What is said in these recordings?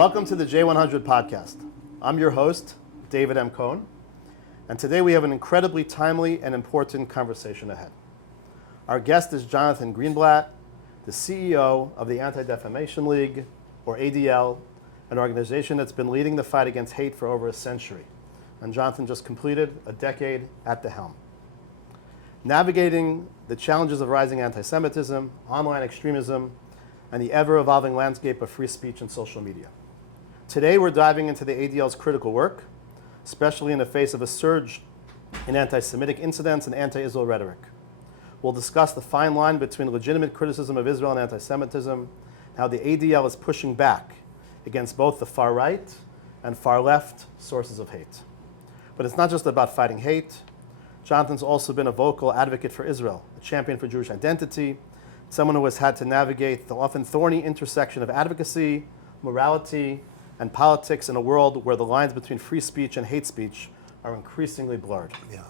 Welcome to the J100 podcast. I'm your host, David M. Cohn, and today we have an incredibly timely and important conversation ahead. Our guest is Jonathan Greenblatt, the CEO of the Anti-Defamation League, or ADL, an organization that's been leading the fight against hate for over a century. And Jonathan just completed a decade at the helm. Navigating the challenges of rising anti-Semitism, online extremism, and the ever-evolving landscape of free speech and social media. Today, we're diving into the ADL's critical work, especially in the face of a surge in anti-Semitic incidents and anti-Israel rhetoric. We'll discuss the fine line between legitimate criticism of Israel and anti-Semitism, how the ADL is pushing back against both the far right and far left sources of hate. But it's not just about fighting hate. Jonathan's also been a vocal advocate for Israel, a champion for Jewish identity, someone who has had to navigate the often thorny intersection of advocacy, morality, and politics in a world where the lines between free speech and hate speech are increasingly blurred. Yeah.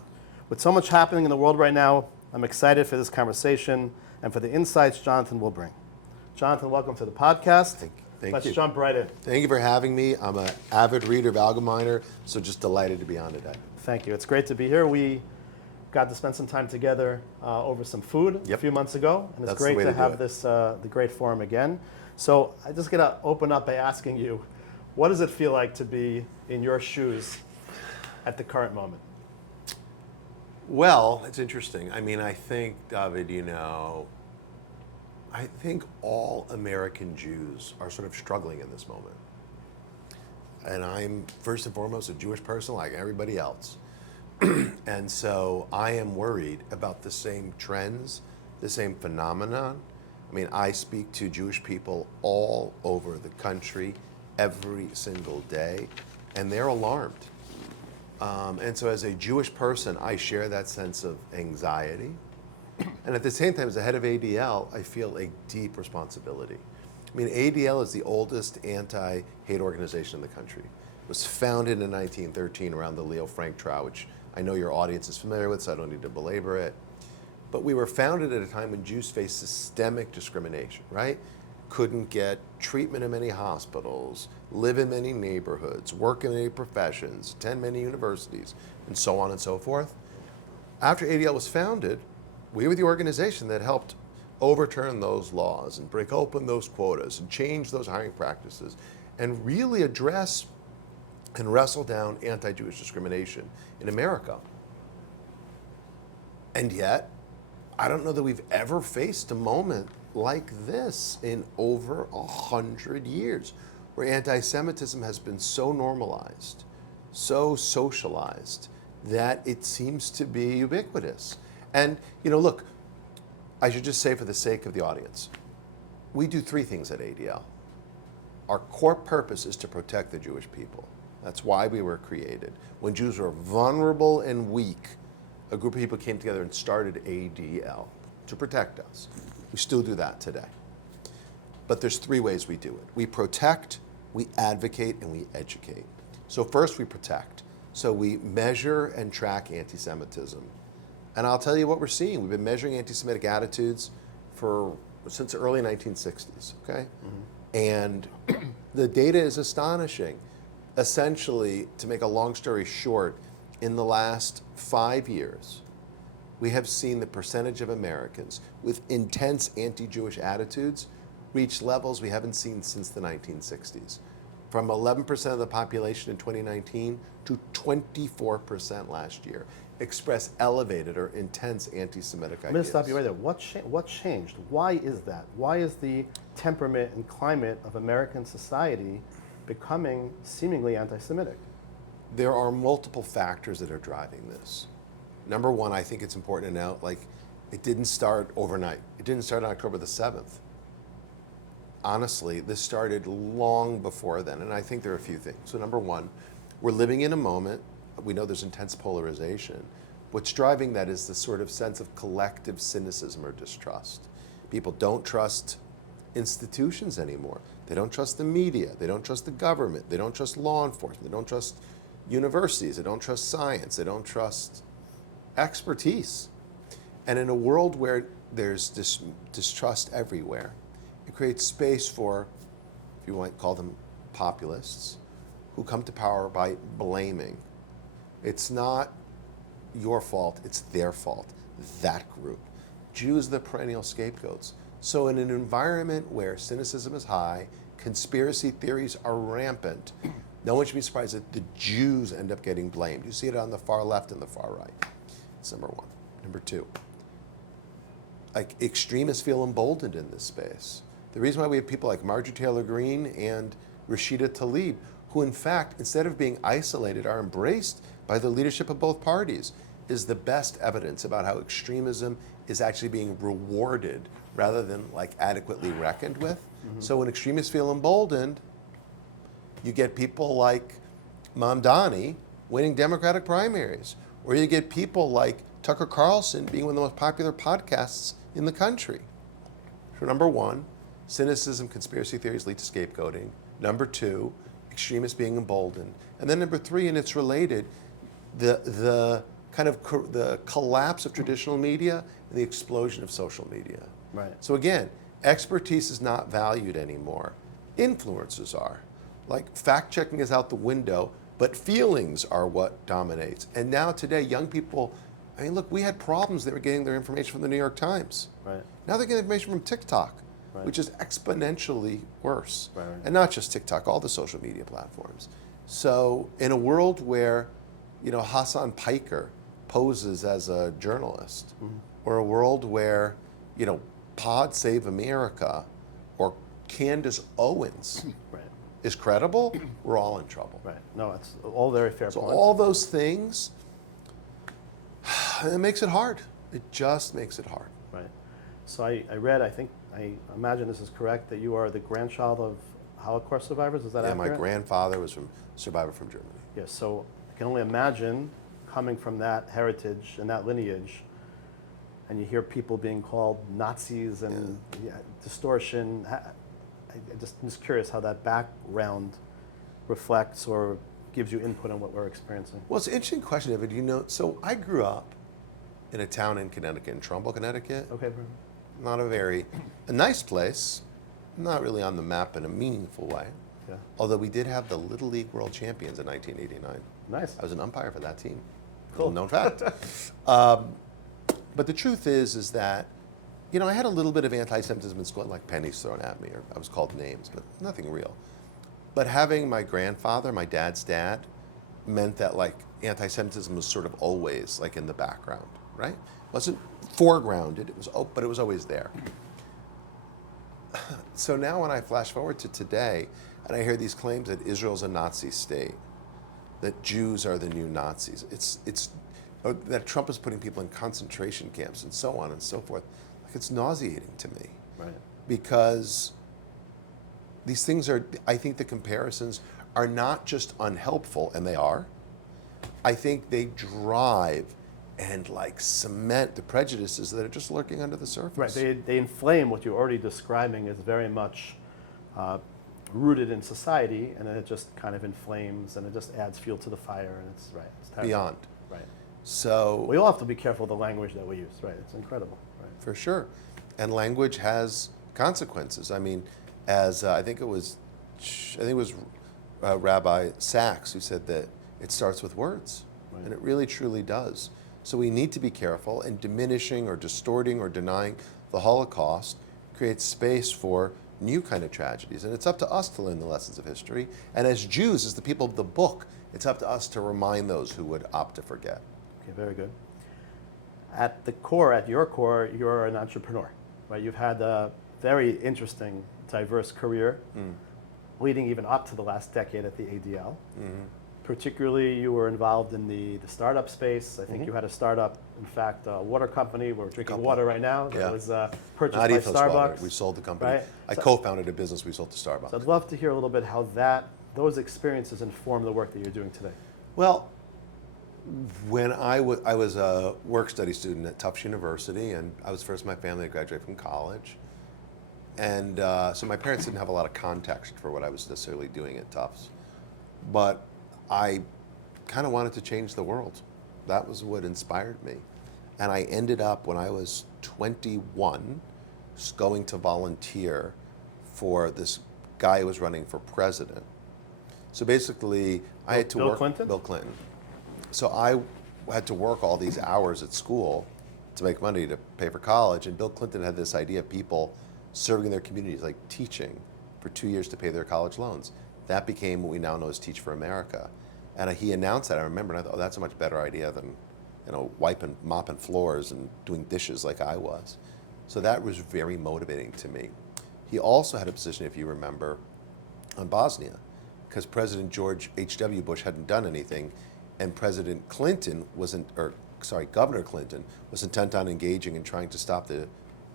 With so much happening in the world right now, I'm excited for this conversation and for the insights Jonathan will bring. Jonathan, welcome to the podcast. Thank you. Let's jump right in. Thank you for having me. I'm an avid reader of Allgemeiner, so just delighted to be on today. Thank you. It's great to be here. We got to spend some time together over some food a few months ago, and it's great to have this the great forum again. So I just gotta open up by asking you, what does it feel like to be in your shoes at the current moment? Well, it's interesting. I mean, I think, David, I think all American Jews are sort of struggling in this moment. And I'm, first and foremost, a Jewish person like everybody else. And so I am worried about the same trends, the same phenomenon. I mean, I speak to Jewish people all over the country every single day, and they're alarmed. And so as a Jewish person, I share that sense of anxiety. And at the same time, as the head of ADL, I feel a deep responsibility. I mean, ADL is the oldest anti-hate organization in the country. It was founded in 1913 around the Leo Frank trial, which I know your audience is familiar with, so I don't need to belabor it. But we were founded at a time when Jews faced systemic discrimination, right? Couldn't get treatment in many hospitals, live in many neighborhoods, work in many professions, attend many universities, and so on and so forth. After ADL was founded, we were the organization that helped overturn those laws and break open those quotas and change those hiring practices and really address and wrestle down anti-Jewish discrimination in America. And yet, I don't know that we've ever faced a moment like this in over 100 years, where anti-Semitism has been so normalized, so socialized, that it seems to be ubiquitous. And, look, I should just say for the sake of the audience, we do three things at ADL. Our core purpose is to protect the Jewish people. That's why we were created. When Jews were vulnerable and weak, a group of people came together and started ADL to protect us. We still do that today. But there's three ways we do it. We protect, we advocate, and we educate. So first we protect. So we measure and track anti-Semitism. And I'll tell you what we're seeing. We've been measuring anti-Semitic attitudes since the early 1960s, okay? Mm-hmm. And the data is astonishing. Essentially, to make a long story short, in the last 5 years, we have seen the percentage of Americans with intense anti-Jewish attitudes reach levels we haven't seen since the 1960s. From 11% of the population in 2019 to 24% last year express elevated or intense anti-Semitic ideas. I'm going to stop you right there. What changed? Why is that? Why is the temperament and climate of American society becoming seemingly anti-Semitic? There are multiple factors that are driving this. Number one, I think it's important to note, it didn't start overnight. It didn't start on October the 7th. Honestly, this started long before then, and I think there are a few things. So number one, we're living in a moment, we know there's intense polarization. What's driving that is this sort of sense of collective cynicism or distrust. People don't trust institutions anymore. They don't trust the media. They don't trust the government. They don't trust law enforcement. They don't trust universities. They don't trust science. They don't trust expertise. And in a world where there's distrust everywhere, it creates space for, if you want to call them populists who come to power by blaming. It's not your fault, it's their fault, that group. Jews are the perennial scapegoats. So in an environment where cynicism is high, conspiracy theories are rampant, no one should be surprised that the Jews end up getting blamed. You see it on the far left and the far right. That's number one. Number two, like, extremists feel emboldened in this space. The reason why we have people like Marjorie Taylor Greene and Rashida Tlaib, who in fact, instead of being isolated, are embraced by the leadership of both parties, is the best evidence about how extremism is actually being rewarded rather than like adequately reckoned with. Mm-hmm. So when extremists feel emboldened, you get people like Mamdani winning Democratic primaries, or you get people like Tucker Carlson being one of the most popular podcasts in the country. So number one, cynicism, conspiracy theories lead to scapegoating. Number two, extremists being emboldened. And then number three, and it's related, the kind of the collapse of traditional media and the explosion of social media. Right. So again, expertise is not valued anymore. Influencers are. Like, fact checking is out the window, but feelings are what dominates. And now today, young people, I mean, look, we had problems. They were getting their information from the New York Times. Right. Now they're getting information from TikTok, right, which is exponentially worse. Right. And not just TikTok, all the social media platforms. So in a world where, you know, Hassan Piker poses as a journalist, mm-hmm, or a world where, you know, Pod Save America or Candace Owens right, is credible, we're all in trouble. right. No, it's all very fair So points. all those things, it makes it hard. It just makes it hard. Right. So I read, I imagine this is correct, that you are the grandchild of Holocaust survivors. Is that Yeah, accurate? my grandfather was from survivor from Germany. Yes. So I can only imagine coming from that heritage and that lineage, and you hear people being called Nazis and distortion. I'm just curious how that background reflects or gives you input on what we're experiencing. Well, it's an interesting question, David. You know, so I grew up in a town in Connecticut, in Trumbull, Connecticut. Okay. Not a nice place, not really on the map in a meaningful way. Yeah. Although we did have the Little League World Champions in 1989. Nice. I was an umpire for that team. Cool. Little known fact. But the truth is that, you know, I had a little bit of anti-Semitism in school, like pennies thrown at me, or I was called names, but nothing real. But having my grandfather, my dad's dad, meant that like anti-Semitism was sort of always like in the background, right? It wasn't foregrounded, but it was always there. So now when I flash forward to today, and I hear these claims that Israel's a Nazi state, that Jews are the new Nazis, or that Trump is putting people in concentration camps and so on and so forth, like, it's nauseating to me. Right. Because these things are, I think the comparisons are not just unhelpful, and they are. I think they drive and like cement the prejudices that are just lurking under the surface. Right. They inflame what you're already describing as very much rooted in society, and then it just kind of inflames, and it just adds fuel to the fire, and it's right. It's terrible. Beyond. Right. So We all have to be careful of the language that we use. Right. It's incredible. Right. for sure, and language has consequences. I mean, as I think it was Rabbi Sachs who said that it starts with words, Right. and it really truly does. So we need to be careful, and diminishing or distorting or denying the Holocaust creates space for new kind of tragedies. And it's up to us to learn the lessons of history. And as Jews, as the people of the book, it's up to us to remind those who would opt to forget. Okay, very good. At your core, you're an entrepreneur, right? You've had a very interesting, diverse career, leading even up to the last decade at the ADL. Mm-hmm. Particularly, you were involved in the startup space. I think you had a startup, in fact, a water company. We're drinking water right now. That was purchased Not by Ethos Water. Starbucks. We sold the company. Right? I So- co-founded a business we sold to Starbucks. So I'd love to hear a little bit how those experiences inform the work that you're doing today. Well, when I was a work study student at Tufts University, and I was first in my family to graduate from college. And so my parents didn't have a lot of context for what I was necessarily doing at Tufts. But I kind of wanted to change the world. That was what inspired me. And I ended up, when I was 21, going to volunteer for this guy who was running for president So basically, I had to Bill work. Clinton? Bill Clinton. So I had to work all these hours at school to make money to pay for college. And Bill Clinton had this idea of people serving their communities, like teaching for 2 years to pay their college loans. That became what we now know as Teach for America. And he announced that. I remember, and I thought, oh, that's a much better idea than, mopping floors and doing dishes like I was. So that was very motivating to me. He also had a position, if you remember, on Bosnia, because President George H.W. Bush hadn't done anything, and President Clinton Governor Clinton was intent on engaging and trying to stop the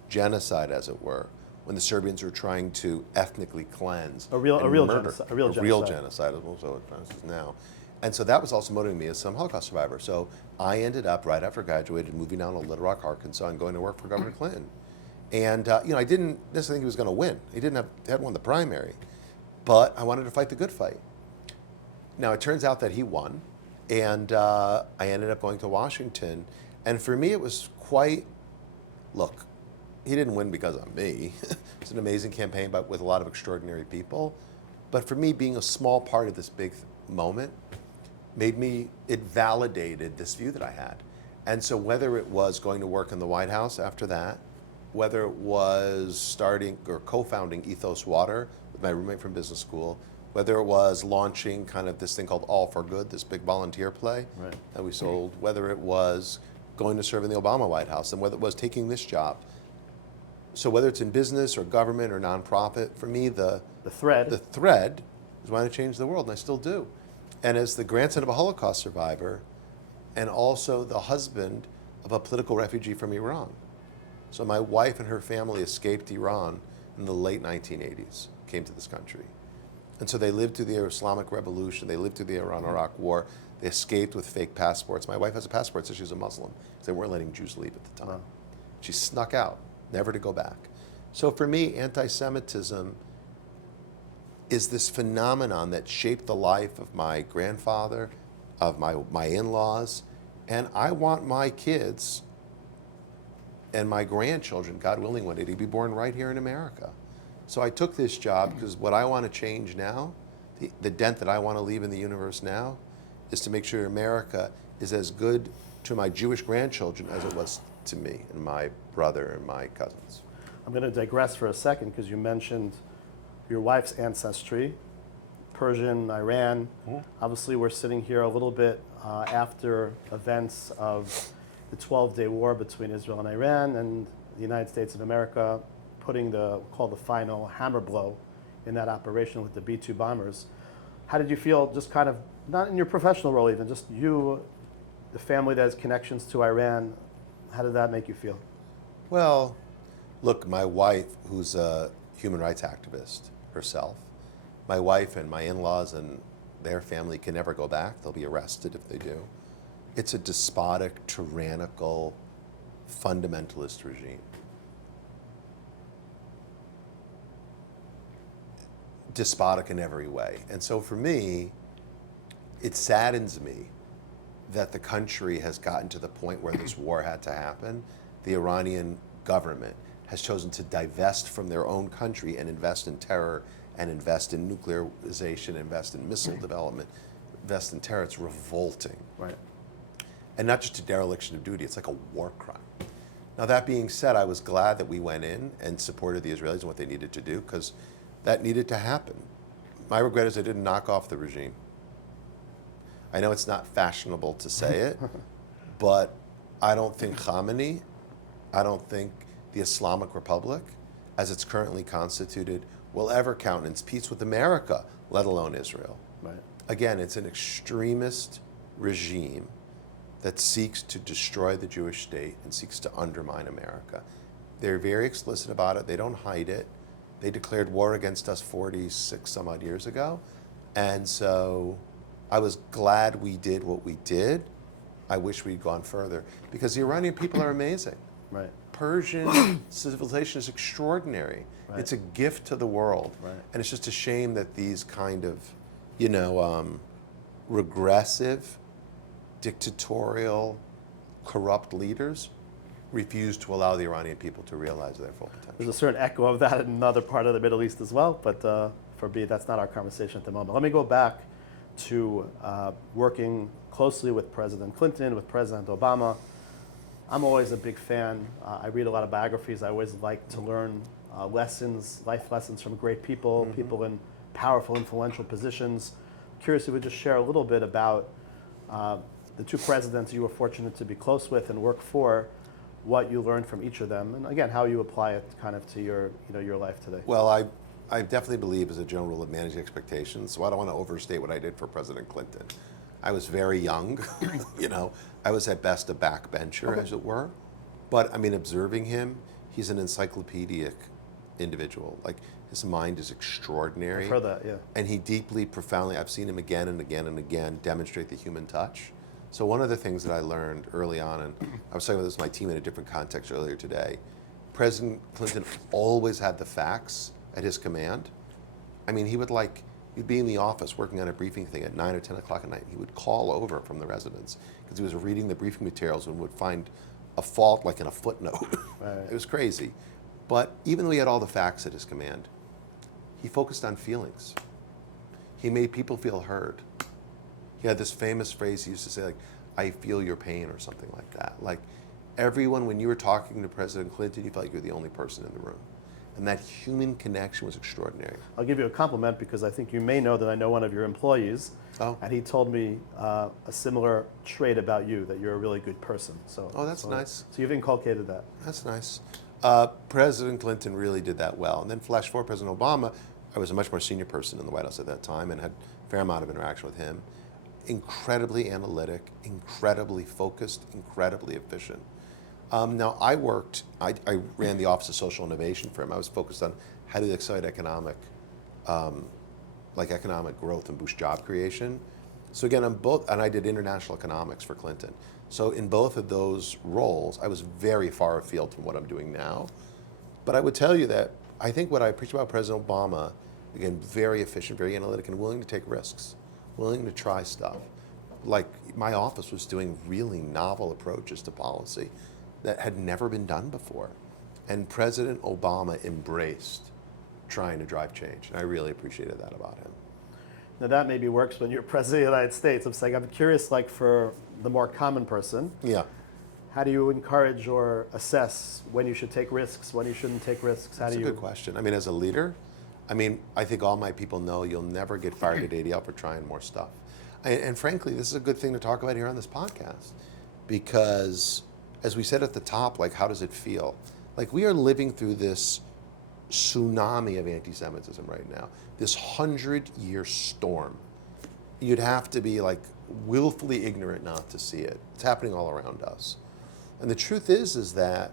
genocide, as it were, when the Serbians were trying to ethnically cleanse A real genocide. a real genocide, also it is now. And so that was also motivating me as some Holocaust survivor. So I ended up, right after I graduated, moving down to Little Rock, Arkansas, and going to work for Governor Clinton. And I didn't necessarily think he was going to win. He hadn't won the primary, but I wanted to fight the good fight. Now it turns out that he won, and I ended up going to Washington. And for me, it was look, he didn't win because of me. It's an amazing campaign, but with a lot of extraordinary people. But for me, being a small part of this big moment it validated this view that I had. And so whether it was going to work in the White House after that, whether it was starting or co-founding Ethos Water with my roommate from business school, whether it was launching kind of this thing called All for Good, this big volunteer play that we sold, whether it was going to serve in the Obama White House, and whether it was taking this job. So whether it's in business or government or nonprofit, for me the thread is why I changed the world, and I still do. And as the grandson of a Holocaust survivor, and also the husband of a political refugee from Iran. So my wife and her family escaped Iran in the late 1980s, came to this country. And so they lived through the Islamic Revolution, they lived through the Iran-Iraq War, they escaped with fake passports. My wife has a passport, so she's a Muslim. They weren't letting Jews leave at the time. Wow. She snuck out, never to go back. So for me, anti-Semitism is this phenomenon that shaped the life of my grandfather, of my in-laws, and I want my kids and my grandchildren, God willing one day, to be born right here in America. So I took this job because what I want to change now, the dent that I want to leave in the universe now, is to make sure America is as good to my Jewish grandchildren as it was to me and my brother and my cousins. I'm going to digress for a second because you mentioned your wife's ancestry, Persian, Iran. Obviously, we're sitting here a little bit after events of the 12-day war between Israel and Iran, and the United States of America putting the final hammer blow in that operation with the B-2 bombers. How did you feel, just kind of, not in your professional role even, just you, the family that has connections to Iran, how did that make you feel? Well, look, my wife, who's a human rights activist herself, my wife and my in-laws and their family can never go back. They'll be arrested if they do. It's a despotic, tyrannical, fundamentalist regime. Despotic in every way. And so for me, it saddens me that the country has gotten to the point where this war had to happen. The Iranian government has chosen to divest from their own country and invest in terror and invest in nuclearization, invest in missile development, invest in terror. It's revolting. Right. And not just a dereliction of duty, it's like a war crime. Now that being said, I was glad that we went in and supported the Israelis and what they needed to do, because that needed to happen. My regret is I didn't knock off the regime. I know it's not fashionable to say it, but I don't think Khamenei, I don't think the Islamic Republic, as it's currently constituted, will ever countenance peace with America, let alone Israel. Right. Again, it's an extremist regime that seeks to destroy the Jewish state and seeks to undermine America. They're very explicit about it. They don't hide it. They declared war against us 46 some odd years ago. And so I was glad we did what we did. I wish we'd gone further, because the Iranian people are amazing. Right. Persian civilization is extraordinary. Right. It's a gift to the world. Right. And it's just a shame that these kind of, regressive, dictatorial, corrupt leaders refuse to allow the Iranian people to realize their full potential. There's a certain echo of that in another part of the Middle East as well, but forbid, that's not our conversation at the moment. Let me go back to working closely with President Clinton, with President Obama. I'm always a big fan. I read a lot of biographies. I always like to learn lessons, life lessons from great people, people in powerful, influential positions. Curious if you would just share a little bit about the two presidents you were fortunate to be close with and work for, what you learned from each of them, and again, how you apply it kind of to your life today. Well, I definitely believe as a general rule of managing expectations, so I don't want to overstate what I did for President Clinton. I was very young, I was at best a backbencher, as it were. But I mean, observing him, he's an encyclopedic individual. Like, his mind is extraordinary. I've heard that, yeah. And he deeply, profoundly, I've seen him again and again and again demonstrate the human touch. So one of the things that I learned early on, and I was talking about this with my team in a different context earlier today, President Clinton always had the facts at his command. I mean, he'd be in the office working on a briefing thing at 9 or 10 o'clock at night. He would call over from the residence because he was reading the briefing materials and would find a fault like in a footnote. Right. It was crazy. But even though he had all the facts at his command, he focused on feelings. He made people feel heard. He had this famous phrase he used to say, like, I feel your pain, or something like that. Like, everyone, when you were talking to President Clinton, you felt like you were the only person in the room. And that human connection was extraordinary. I'll give you a compliment because I think you may know that I know one of your employees, and he told me a similar trait about you, that you're a really good person. So, that's nice. So you've inculcated that. That's nice. President Clinton really did that well. And then flash forward, President Obama, I was a much more senior person in the White House at that time and had a fair amount of interaction with him. Incredibly analytic, incredibly focused, incredibly efficient. Now, I ran the Office of Social Innovation for him. I was focused on how to accelerate economic growth and boost job creation. So again, I did international economics for Clinton. So in both of those roles, I was very far afield from what I'm doing now. But I would tell you that I think what I appreciate about President Obama, again, very efficient, very analytic, and willing to take risks, willing to try stuff. Like, my office was doing really novel approaches to policy that had never been done before. And President Obama embraced trying to drive change. And I really appreciated that about him. Now that maybe works when you're president of the United States. I'm saying, I'm curious, like, for the more common person, Yeah. how do you encourage or assess when you should take risks, when you shouldn't take risks? That's a good question. I mean, as a leader, I think all my people know you'll never get fired at ADL for trying more stuff. And frankly, this is a good thing to talk about here on this podcast, because as we said at the top, like, how does it feel? Like, we are living through this tsunami of anti-Semitism right now, this 100-year storm. You'd have to be, like, willfully ignorant not to see it. It's happening all around us. And the truth is that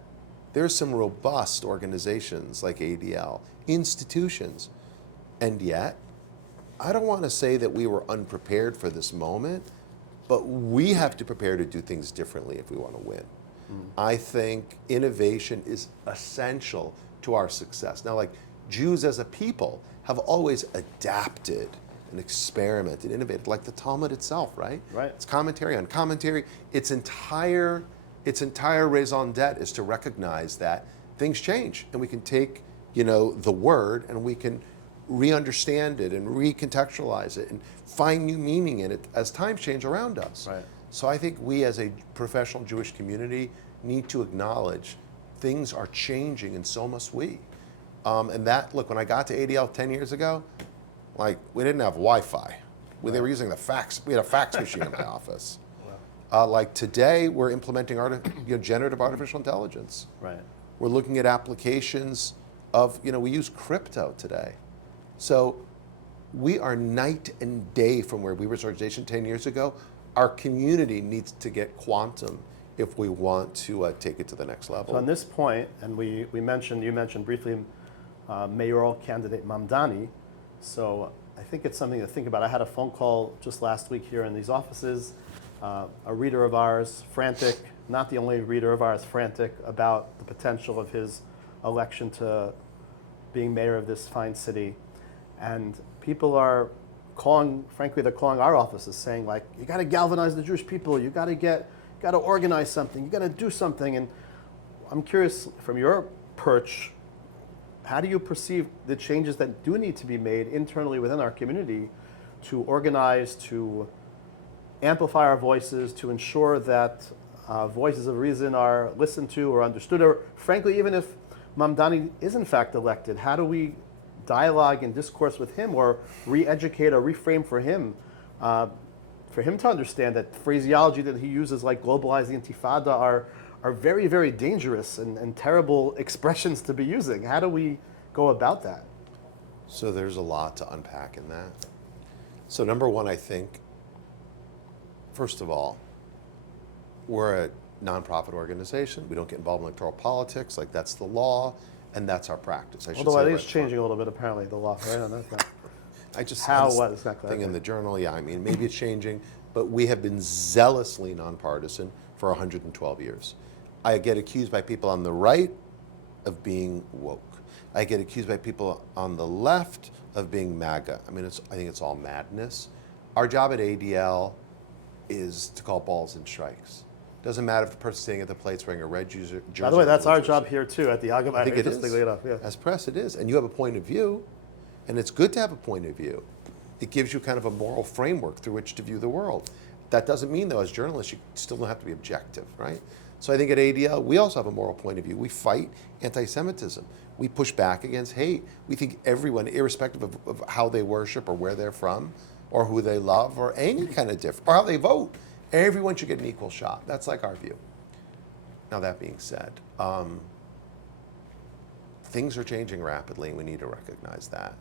there's some robust organizations like ADL, institutions, and yet, I don't want to say that we were unprepared for this moment, but we have to prepare to do things differently if we want to win. I think innovation is essential to our success. Now, like, Jews as a people have always adapted and experimented, innovated, like the Talmud itself, right? Right. It's commentary on commentary. Its entire raison d'etre is to recognize that things change, and we can take, the word, and we can re-understand it and recontextualize it and find new meaning in it as times change around us. Right. So I think we as a professional Jewish community need to acknowledge things are changing, and so must we. And that, look, when I got to ADL 10 years ago, like, we didn't have Wi-Fi. They were using the fax. We had a fax machine in my office. Wow. Like, today, we're implementing generative artificial intelligence. Right. We're looking at applications of, we use crypto today. So we are night and day from where we were as an organization 10 years ago. Our community needs to get quantum if we want to take it to the next level. So on this point, and you mentioned briefly mayoral candidate Mamdani. So I think it's something to think about. I had a phone call just last week here in these offices. A reader of ours, frantic, not the only reader of ours, frantic about the potential of his election to being mayor of this fine city. And people are they're calling our offices saying, like, you got to galvanize the Jewish people, you got to organize something, you got to do something. And I'm curious, from your perch, how do you perceive the changes that do need to be made internally within our community to organize, to amplify our voices, to ensure that voices of reason are listened to or understood, or frankly, even if Mamdani is in fact elected, how do we dialogue and discourse with him or re-educate or reframe for him to understand that phraseology that he uses like globalize the intifada are very, very dangerous and terrible expressions to be using. How do we go about that? So there's a lot to unpack in that. So number one, I think, first of all, we're a nonprofit organization. We don't get involved in electoral politics. Like, that's the law, and that's our practice. Although it is changing a little bit, apparently, the law, right? No, that's not. I just How, saw what, this exactly? thing in the journal. Yeah, I mean, maybe it's changing, but we have been zealously nonpartisan for 112 years. I get accused by people on the right of being woke. I get accused by people on the left of being MAGA. I mean, I think it's all madness. Our job at ADL is to call balls and strikes. Doesn't matter if the person sitting at the plate's wearing a red jersey. By the way, that's our job here too at the Agama. I think it is. Enough, yeah. As press, it is. And you have a point of view, and it's good to have a point of view. It gives you kind of a moral framework through which to view the world. That doesn't mean, though, as journalists, you still don't have to be objective, right? So I think at ADL, we also have a moral point of view. We fight anti-Semitism. We push back against hate. We think everyone, irrespective of how they worship or where they're from or who they love or any kind of different, or how they vote, everyone should get an equal shot. That's like our view. Now, that being said, things are changing rapidly, and we need to recognize that.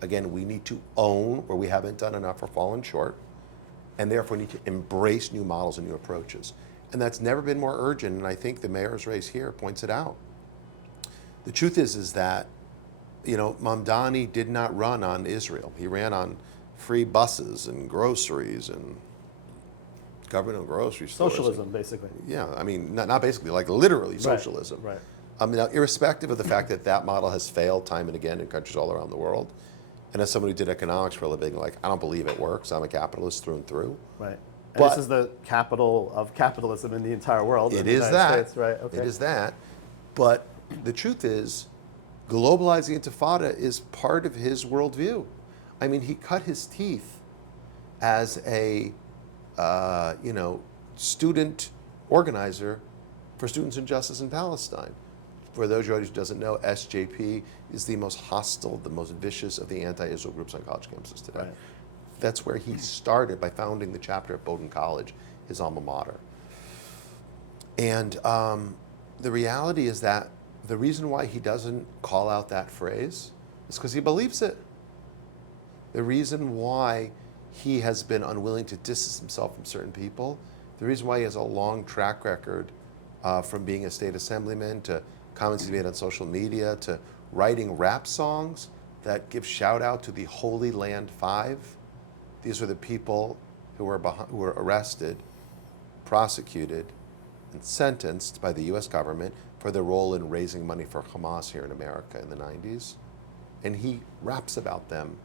Again, we need to own where we haven't done enough or fallen short, and therefore need to embrace new models and new approaches. And that's never been more urgent, and I think the mayor's race here points it out. The truth is that, you know, Mamdani did not run on Israel. He ran on free buses and groceries and government grocery stores. Socialism, basically. Yeah, I mean, not basically, like literally socialism. Right. I mean, now, irrespective of the fact that that model has failed time and again in countries all around the world, and as somebody who did economics for a living, like, I don't believe it works. I'm a capitalist through and through. Right. And this is the capital of capitalism in the entire world. It in the is United that. States, right? Okay. It is that. But the truth is, globalizing intifada is part of his worldview. I mean, he cut his teeth as a student organizer for Students in Justice in Palestine. For those who doesn't know, SJP is the most hostile, the most vicious of the anti-Israel groups on college campuses today. Right. That's where he started by founding the chapter at Bowdoin College, his alma mater. And the reality is that the reason why he doesn't call out that phrase is because he believes it. The reason why he has been unwilling to distance himself from certain people, the reason why he has a long track record from being a state assemblyman to comments he made on social media to writing rap songs that give shout out to the Holy Land Five. These are the people who were arrested, prosecuted, and sentenced by the U.S. government for their role in raising money for Hamas here in America in the 90s. And he raps about them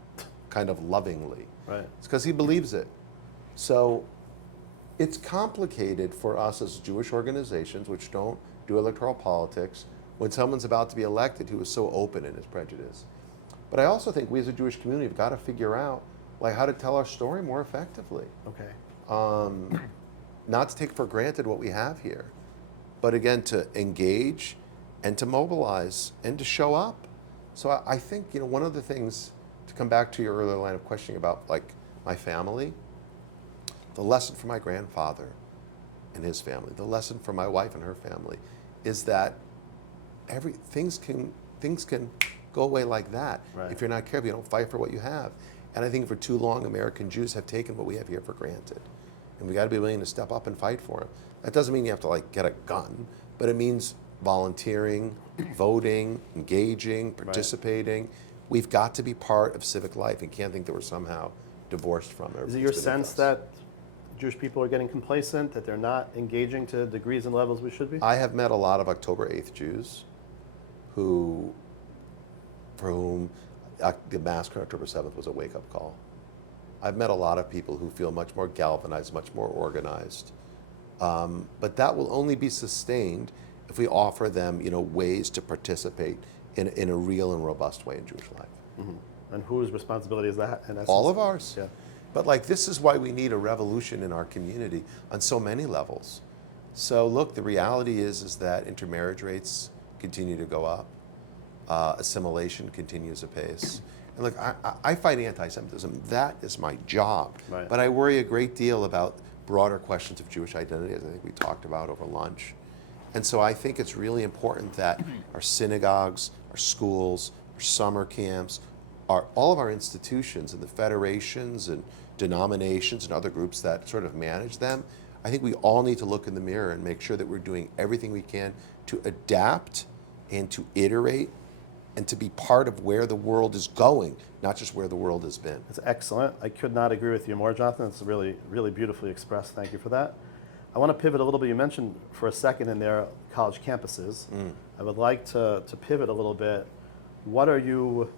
kind of lovingly. Right. It's because he believes it. So it's complicated for us as Jewish organizations, which don't do electoral politics, when someone's about to be elected who is so open in his prejudice. But I also think we as a Jewish community have got to figure out like how to tell our story more effectively. Okay. Not to take for granted what we have here, but again, to engage and to mobilize and to show up. So I think, you know, one of the things, to come back to your earlier line of questioning about like my family, the lesson from my grandfather and his family, the lesson from my wife and her family, is that things can go away like that. Right. If you're not careful, you don't fight for what you have. And I think for too long, American Jews have taken what we have here for granted. And we got to be willing to step up and fight for it. That doesn't mean you have to like get a gun, but it means volunteering, voting, engaging, participating. Right. We've got to be part of civic life and can't think that we're somehow divorced from it. Is it your sense that Jewish people are getting complacent, that they're not engaging to degrees and levels we should be? I have met a lot of October 8th Jews for whom the massacre on October 7th was a wake-up call. I've met a lot of people who feel much more galvanized, much more organized. But that will only be sustained if we offer them, you know, ways to participate in a real and robust way in Jewish life. And whose responsibility is that, in essence? All of ours. Yeah. But like, this is why we need a revolution in our community on so many levels. So look, the reality is that intermarriage rates continue to go up. Assimilation continues apace. And look, I fight anti-Semitism. That is my job. Right. But I worry a great deal about broader questions of Jewish identity, as I think we talked about over lunch. And so I think it's really important that our synagogues, our schools, our summer camps, all of our institutions and the federations and denominations and other groups that sort of manage them, I think we all need to look in the mirror and make sure that we're doing everything we can to adapt and to iterate and to be part of where the world is going, not just where the world has been. It's excellent. I could not agree with you more, Jonathan. It's really, really beautifully expressed. Thank you for that. I want to pivot a little bit. You mentioned for a second in there college campuses. I would like to pivot a little bit. What are you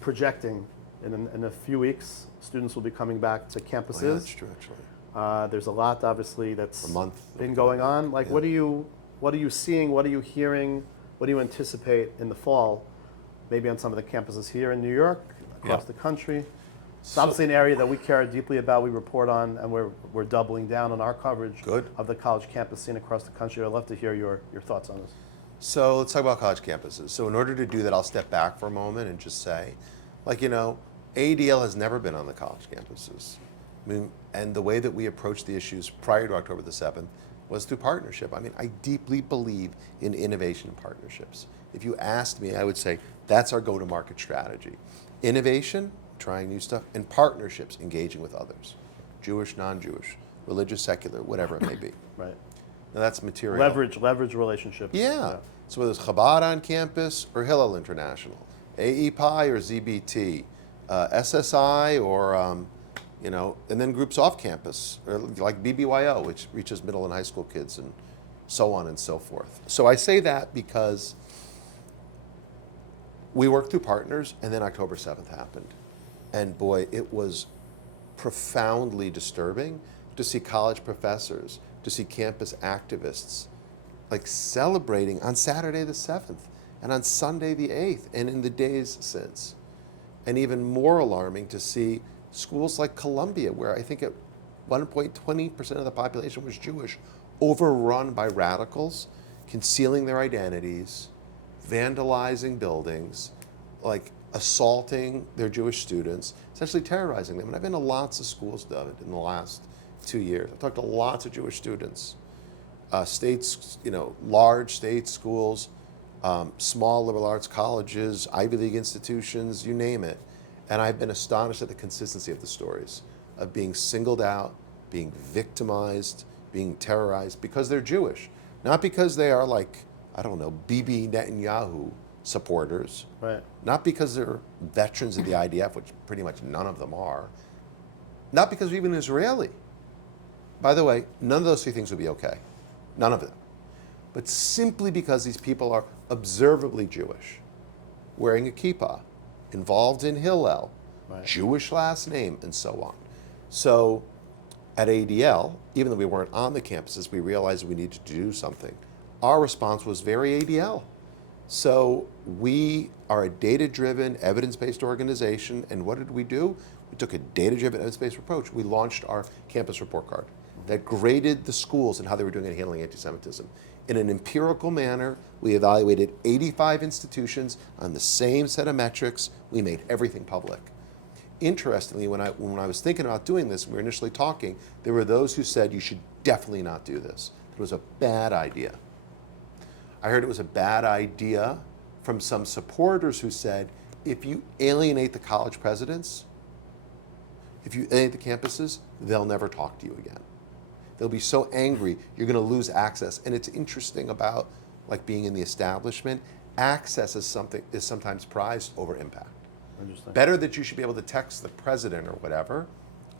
projecting in a few weeks? Students will be coming back to campuses. Oh, yeah, that's true, actually. There's a lot, obviously, that's A month. been going on. Like, Yeah. what are you seeing? What are you hearing? What do you anticipate in the fall, maybe on some of the campuses here in New York, across Yeah. the country? It's obviously an area that we care deeply about, we report on, and we're doubling down on our coverage Good. of the college campus scene across the country. I'd love to hear your thoughts on this. So let's talk about college campuses. So in order to do that, I'll step back for a moment and just say, like, ADL has never been on the college campuses. I mean, and the way that we approached the issues prior to October the 7th was through partnership. I mean, I deeply believe in innovation and partnerships. If you asked me, I would say that's our go-to-market strategy. Innovation, trying new stuff, and partnerships, engaging with others. Jewish, non-Jewish, religious, secular, whatever it may be. Right. Now that's material. Leverage relationships. Yeah. So whether it's Chabad on campus or Hillel International, AEPI or ZBT, SSI or, and then groups off campus, or like BBYO, which reaches middle and high school kids, and so on and so forth. So I say that because we worked through partners, and then October 7th happened. And boy, it was profoundly disturbing to see college professors, to see campus activists, like celebrating on Saturday the 7th and on Sunday the 8th and in the days since. And even more alarming to see schools like Columbia, where I think at one point 20% of the population was Jewish, overrun by radicals, concealing their identities, vandalizing buildings, like assaulting their Jewish students, essentially terrorizing them. And I've been to lots of schools, David, in the last 2 years. I've talked to lots of Jewish students, states, large state schools, small liberal arts colleges, Ivy League institutions, you name it. And I've been astonished at the consistency of the stories of being singled out, being victimized, being terrorized because they're Jewish. Not because they are like, I don't know, Bibi Netanyahu supporters. Right. Not because they're veterans of the IDF, which pretty much none of them are. Not because they're even Israeli. By the way, none of those three things would be okay. None of them. But simply because these people are observably Jewish, wearing a kippah, involved in Hillel, Right. Jewish last name, and so on. So at ADL, even though we weren't on the campuses, we realized we needed to do something. Our response was very ADL. So we are a data-driven, evidence-based organization, and what did we do? We took a data-driven, evidence-based approach. We launched our campus report card that graded the schools and how they were doing in handling anti-Semitism. In an empirical manner, we evaluated 85 institutions on the same set of metrics. We made everything public. Interestingly, when I was thinking about doing this, we were initially talking, there were those who said you should definitely not do this. It was a bad idea. I heard it was a bad idea from some supporters who said, if you alienate the college presidents, if you alienate the campuses, they'll never talk to you again. They'll be so angry, you're going to lose access. And it's interesting about like being in the establishment, access is sometimes prized over impact. Interesting. Better that you should be able to text the president or whatever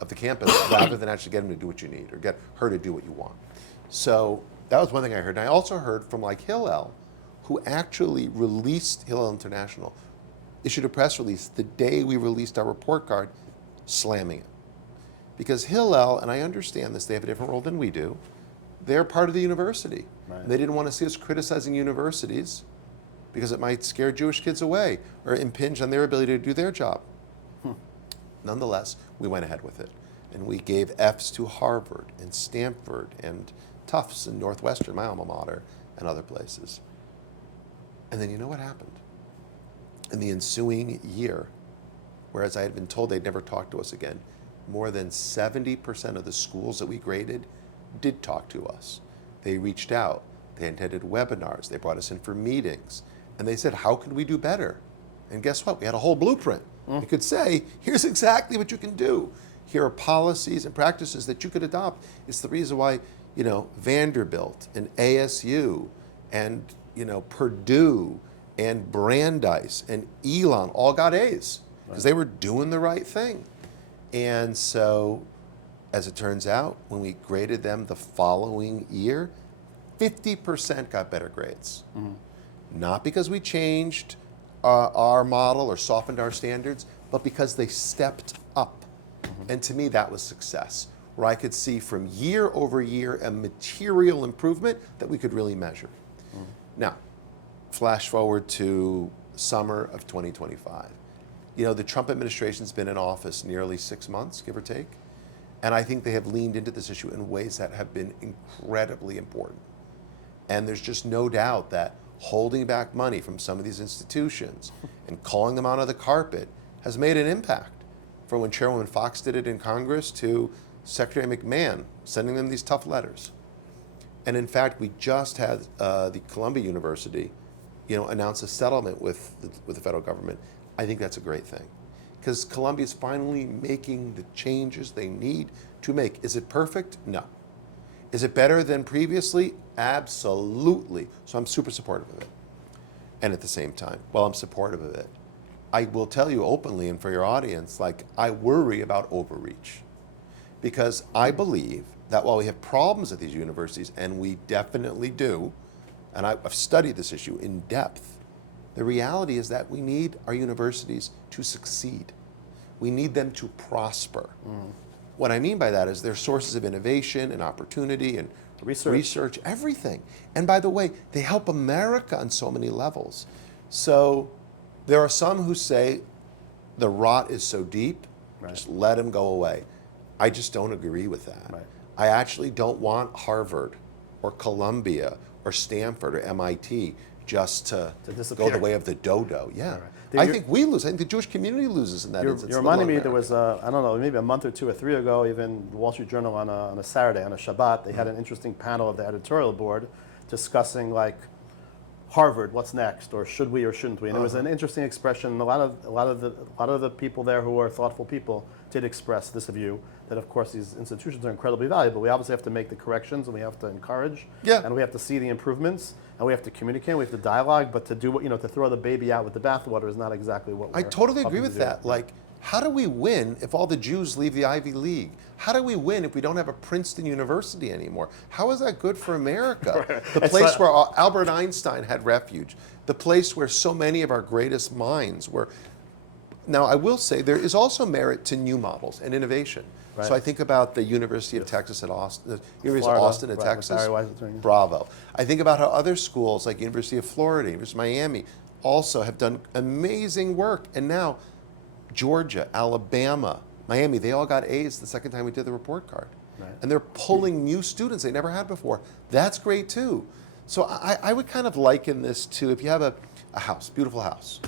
of the campus rather than actually get him to do what you need or get her to do what you want. So that was one thing I heard. And I also heard from like Hillel, who actually released, Hillel International, issued a press release the day we released our report card, slamming it. Because Hillel, and I understand this, they have a different role than we do, they're part of the university. Right. And they didn't want to see us criticizing universities because it might scare Jewish kids away or impinge on their ability to do their job. Nonetheless, we went ahead with it. And we gave Fs to Harvard and Stanford and Tufts and Northwestern, my alma mater, and other places. And then you know what happened? In the ensuing year, whereas I had been told they'd never talk to us again, more than 70% of the schools that we graded did talk to us. They reached out. They attended webinars. They brought us in for meetings. And they said, how could we do better? And guess what? We had a whole blueprint. We could say, here's exactly what you can do. Here are policies and practices that you could adopt. It's the reason why, Vanderbilt and ASU and, Purdue and Brandeis and Elon all got A's because they were doing the right thing. And so, as it turns out, when we graded them the following year, 50% got better grades. Not because we changed our model or softened our standards, but because they stepped up. And to me, that was success, where I could see from year over year a material improvement that we could really measure. Now, flash forward to summer of 2025. The Trump administration's been in office nearly 6 months, give or take. And I think they have leaned into this issue in ways that have been incredibly important. And there's just no doubt that holding back money from some of these institutions and calling them out on the carpet has made an impact. From when Chairwoman Fox did it in Congress to Secretary McMahon sending them these tough letters. And in fact, we just had the Columbia University, announce a settlement with the federal government. I think that's a great thing, because Columbia is finally making the changes they need to make. Is it perfect? No. Is it better than previously? Absolutely. So I'm super supportive of it. And at the same time, while I'm supportive of it, I will tell you openly and for your audience, I worry about overreach. Because I believe that while we have problems at these universities, and we definitely do, and I've studied this issue in depth, the reality is that we need our universities to succeed. We need them to prosper. What I mean by that is they're sources of innovation and opportunity and research, everything. And by the way, they help America on so many levels. So there are some who say the rot is so deep, just let them go away. I just don't agree with that. I actually don't want Harvard or Columbia or Stanford or MIT just to go the way of the dodo. I think we lose. I think the Jewish community loses in that instance. You're reminding me, there was, I don't know, maybe a month or two or three ago, even the Wall Street Journal on a Saturday, on a Shabbat, they had an interesting panel of the editorial board discussing Harvard, what's next, or should we or shouldn't we? And it was an interesting expression. A lot of the people there who are thoughtful people did express this view that, of course, these institutions are incredibly valuable. We obviously have to make the corrections, and we have to encourage, and we have to see the improvements, and we have to communicate, we have to dialogue. But to do what, to throw the baby out with the bathwater is not exactly what we're. I totally agree with that. How do we win if all the Jews leave the Ivy League? How do we win if we don't have a Princeton University anymore? How is that good for America? The place where Albert Einstein had refuge, the place where so many of our greatest minds were. Now, I will say there is also merit to new models and innovation. So I think about the University of Texas at Austin, the University of Austin at Texas. Bravo. I think about how other schools like University of Florida, University of Miami, also have done amazing work. And now Georgia, Alabama, Miami, they all got A's the second time we did the report card. And they're pulling new students they never had before. That's great too. So I would kind of liken this to if you have a house, beautiful house,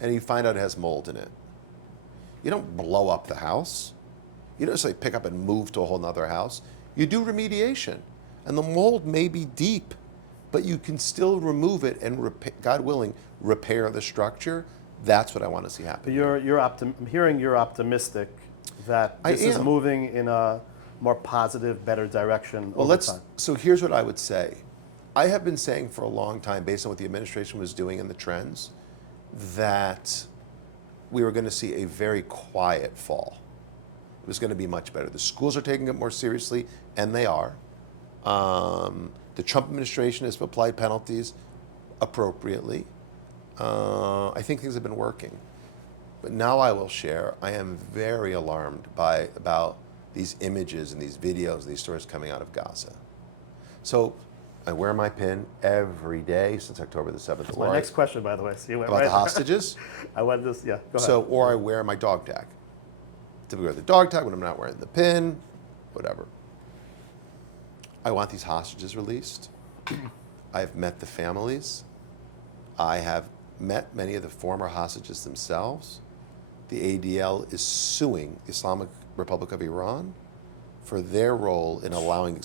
and you find out it has mold in it. You don't blow up the house. You don't just pick up and move to a whole nother house. You do remediation. And the mold may be deep, but you can still remove it and, God willing, repair the structure. That's what I want to see happen. I'm hearing you're optimistic that this is moving in a more positive, better direction over time. So here's what I would say. I have been saying for a long time, based on what the administration was doing and the trends, that we were going to see a very quiet fall. It was going to be much better. The schools are taking it more seriously, and they are. The Trump administration has applied penalties appropriately. I think things have been working. But now I will share, I am very alarmed about these images and these videos and these stories coming out of Gaza. So I wear my pin every day since October the 7th. My next question, by the way. So you went about right the hostages. I wanted this. Yeah. Go ahead. So, or I wear my dog tag. Typically wear the dog tag when I'm not wearing the pin, whatever. I want these hostages released. I've met the families. I have met many of the former hostages themselves. The ADL is suing the Islamic Republic of Iran for their role in allowing,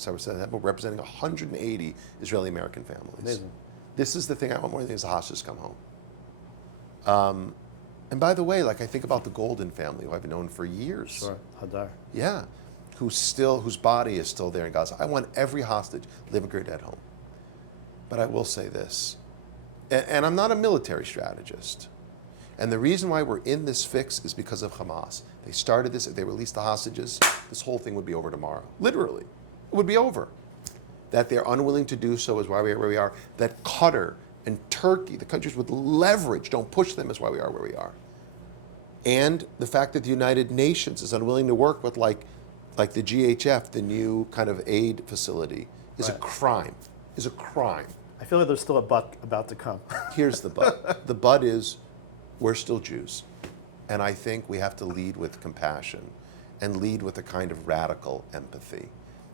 representing 180 Israeli American families. Amazing. This is the thing I want more than the hostages come home. And by the way, like I think about the Golden family, who I've known for years. Sure, Hadar. Yeah, whose body is still there in Gaza. I want every hostage living or dead home. But I will say this, and I'm not a military strategist, and the reason why we're in this fix is because of Hamas. They started this, if they released the hostages, this whole thing would be over tomorrow. Literally, it would be over. That they're unwilling to do so is why we are where we are. That Qatar and Turkey, the countries with leverage, don't push them is why we are where we are. And the fact that the United Nations is unwilling to work with like the GHF, the new kind of aid facility, is a crime. Is a crime. I feel like there's still a but about to come. Here's the but. The but is we're still Jews. And I think we have to lead with compassion and lead with a kind of radical empathy.